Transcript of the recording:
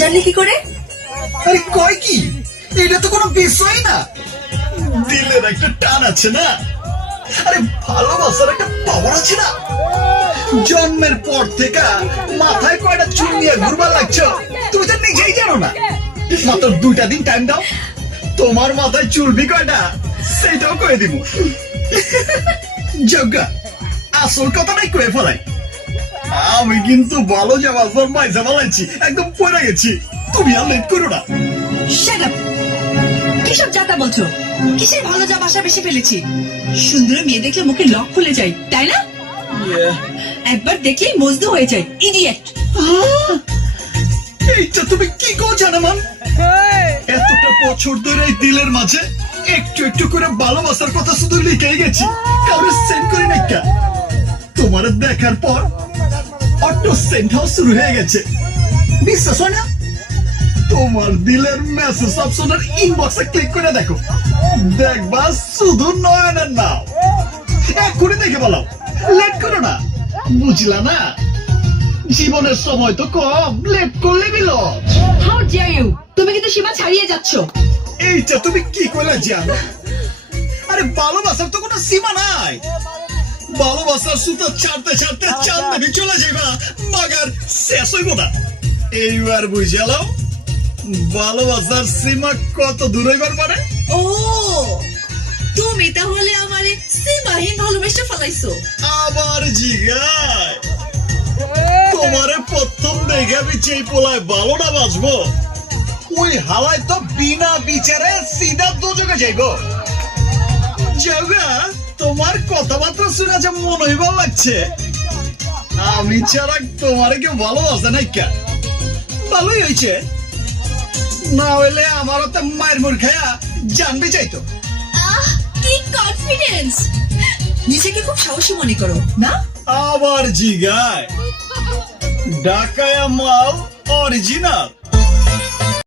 জানলি কি করে? আরে কয় কি, এটা তো কোনো বিষয় না। দিলের একটা টান আছে না, আরে ভালোবাসার একটা পাওয়ার আছে না। জন্মের পর থেকে মাথায় কয়টা চুল নিয়ে ঘুরবার লাগছো, তুমি তো নিজেই জানো না। মাত্র 2টা দিন টাইম দাও, তোমার মাথায় চুলবি কয়টা সেটাও কয়ে দিব। যজ্ঞা, আসল কথাটাই কয়ে ফেলাই। আমি কিন্তু ভালো জামা মাইজা বানাইছি, একদম পড়ে গেছি। তুমি আর লেট করো না। Shut up! কিসব যাতা বলছো? কিসের ভালো যা বাসা বেশি ফেলেছি? সুন্দর মেয়ে দেখলে মুখে লক খুলে যায়, তাই না? একবার দেখলেই মজদু হয়ে যায়, ইডিয়েট। এইটা তুমি কি কো জানামান? এতটা বছর ধরে এই দিলের মাঝে একটু একটু করে ভালোবাসার কথা শুধু লিখেই গেছি, কাউরে সেন্ড করি নাই। তোমার দেখার পর অটো সেন্ড হাউস শুরু হয়ে গেছে, বিশ্বাস হয় না? তোমার দিলের মেসেজ অপশনের ইনবক্সে ক্লিক করে দেখো, দেখবা শুধু নয়নের নাম। এক্ষুনি দেখে বলো, লেট করো না, বুঝলা না? জীবনের সময় তো কম, লেট করলে বিলজ। How deer you! তুমি কিন্তু সীমা ছাড়িয়ে যাচ্ছ। এইটা তুমি কি কইলা জানো? আরে ভালোবাসার তো কোনো সীমা নাই। ভালোবাসার সুতা ছাড়তে ছাড়তে চাঁদ দেখে চলে যাইবা, মাগার শেষ হইব না। এইবার বুঝালো ভালোবাসার সীমা কত দূর হইবার পারে। ও, তুমি তাহলে আমারে সীমাহীন ভালোবেসে ফেলাইছো। আবার জিগায়, তোমারে প্রথম দেখে আমি যেই পোলায় ভালো না বাঁচবো, ওই হালায় তো বিনা বিচারে সিধা দোজকে যাইব। জাগা, তোমার কথাবার্তা শুনে যে মন হইবার লাগছে আমি ছাড়া তোমারে কেউ ভালোবাসে নাই। কে ভালোই হয়েছে, না হইলে আমার তো মায়ের মুর খায়া জানবি চাইতো। আহ, কি কনফিডেন্স! নিজেকে খুব সাহসী মনে করো না? আবার জিগায়, ঢাকায়া মাল অরিজিনাল।